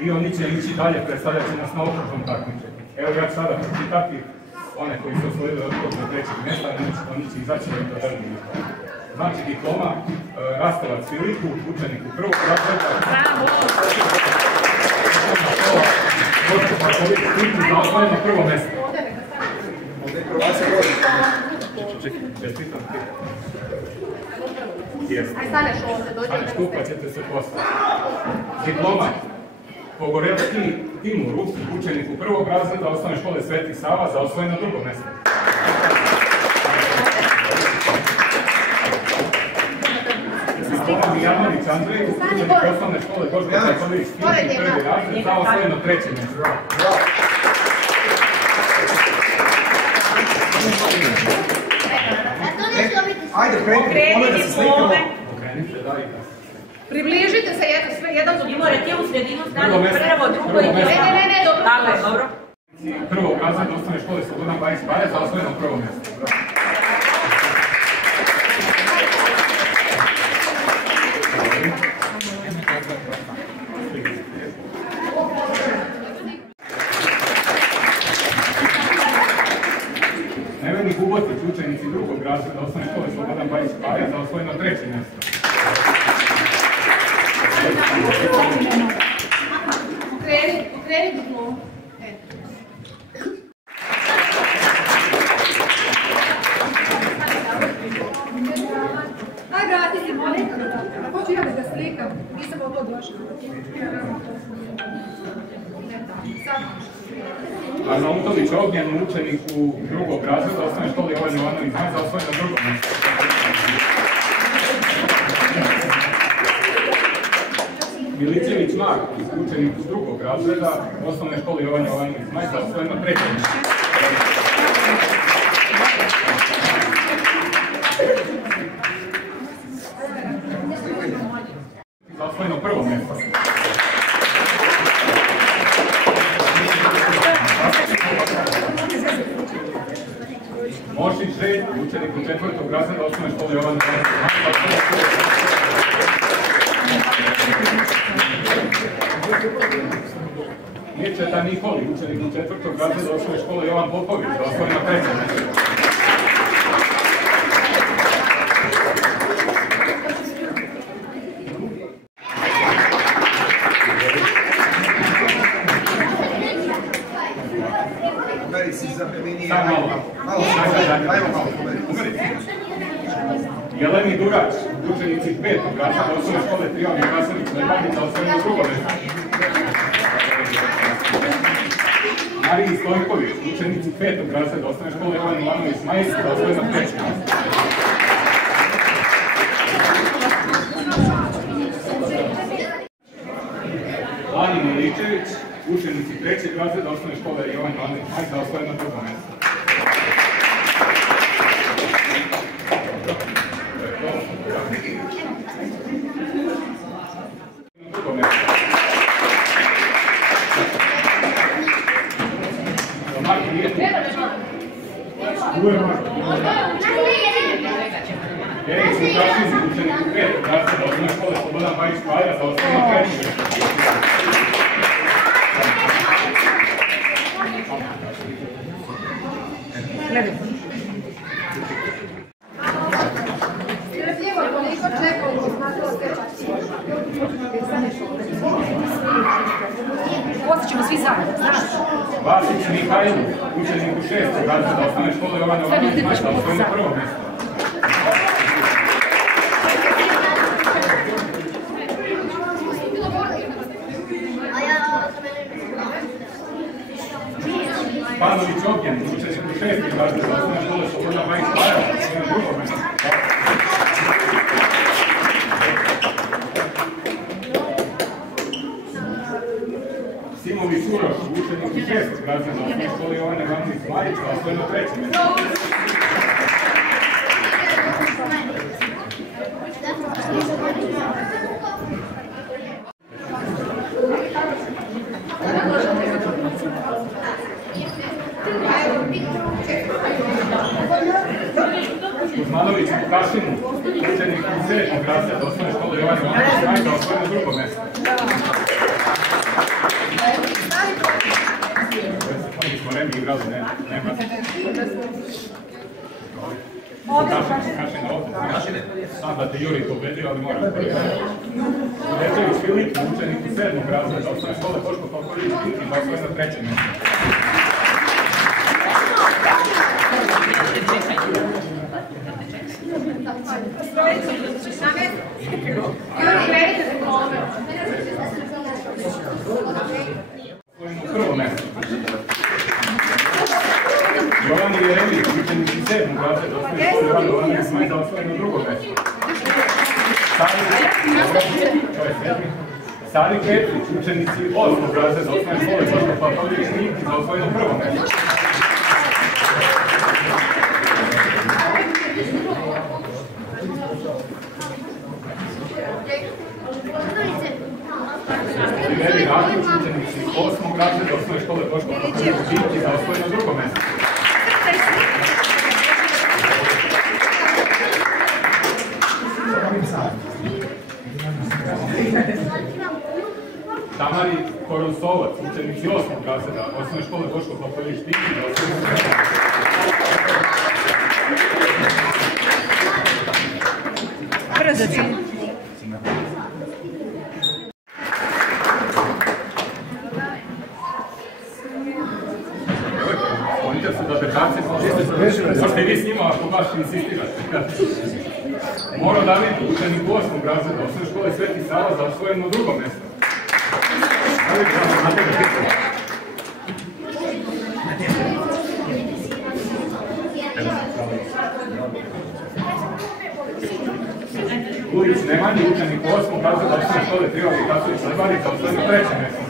i oni će ići dalje, predstavljat će nas na okružnom takmičenju. Evo ja ću sada pročitati one koji su osvojili od trećeg mjesta, oni će izaći do državnih izbora. Znači diploma Rastovac Filipu, učeniku prvog razreda. Bravo! Za osvojeno prvo mjesto. Čestitam ti. Staneš ovdje, dođe. Staneš tu pa ćete se postaviti. Diploma Pogorelski Timuru, učeniku prvog razreda osnovne škole Sveti Sava, za osvojeno drugo mjesto. Diploma Mijanović Andrej, učenik osnovne škole Božko Čaković, Timski prvi razred, za osvojeno treće mjesto. Ajde, okrenite diplome. Približite se jedan do drugo. Morate u sredinu stani prvo, drugo i drugo. Ne, dobro. Tako je, dobro. Prvog razreda osnovne škole Slobodan Bajić Baja, za osvojeno prvo mjesto. Neveni Gubotić, učenici drugog razreda osnovne škole Slobodan Bajić Baja, za osvojeno treće mjesto. Okreni diplomu. Aj, vrati se, molim. Hoću ja da slikam. Nisam ovo došla. Arnautović Ognjen, učeniku drugog razreda osnovne škole Jovan Jovanović Zmaj, za osvojeno drugo mjesto. Milićević Marko, učenik drugog razreda osnovne škole Jovan Jovanović Zmaj, za osvojeno treće mjesto. Za osvojeno prvo mjesto. Mošić Želj, učenik četvrtog razreda osnovne škole Jovan Jovanović Zmaj, za osvojeno prvo mjesto. Mirčeta Nikoli, učenik četvrtog razreda osnovne škole Jovan Popović, za osvojeno treće mjesto. Jeleni Durač, učenici petog razreda osnovne škole Trion Mikasanić Lebagić, za osvojeno drugo mjesto. Mariji Stojković, učenici petog razreda osnovne škole Jovan Jovanović Zmaj, za osvojeno treće mjesto. Lani Miličević, učenici trećeg razreda osnovne škole Jovan Jovanović Zmaj, za osvojeno drugo mjesto. Erik Vukašin, učenik petog razreda osnovne škole Slobodan Bajić Baja, za osvojeno treće mjesto. Osjećamo svi zajedno, znaš? Vasić Mihajlo, učenik u šestog razreda osnovne škole Jovan Jovanović Zmaj, za osvojeno prvo mjesto. Panović Ognjen, učenik u šestog razreda osnovne škole Slobodan Bajić Baja, za osvojeno drugo mjesto. Simović Uroš, učenik u šestog razreda osnovne škole Jovan Jovanović Zmaj, za osvojeno treće mjesto. Kuzmanović Vukašinu, učenik u sedmog razreda osnovne škole Jovan Jovanović Zmaj, za osvojeno drugo mjesto. igrali, ne? Nema. Znam da te Juri pobedio, ali moram prvi. Dečević Filip, učenik u 7. razreda osnovne škole Boško Popović, i osvojen na 3. mjestu. Osvojen na 1. mjestu. Jovan Jeremić, učenik u 7. razreda osnovne škole Radovana Smajza, osvojen na 2. mjestu. Sari Petrić, učenici 8. razreda osnovne škole Boško Popović, za osvojen na 1. mjestu. Veri Rakić, učenici 8. razreda osnovne škole Boško Popović, za osvojen na 2. mjestu. Tamari Korosovac, učenici 8. razreda osnovne škole Boško Popović, za osvojen na 2. mjestu. Brzo ti. Oni su da dečaci, možete i vi s njima ako baš insistirate. Moro David, učenik 8. razreda osnovne škole Sveti Sava, za osvojen na 2. mjestu. Lulić Nemanji, učenik 8. razreda osnovne škole Trivali Kasović Srbari, za osvojen na 3. mjestu.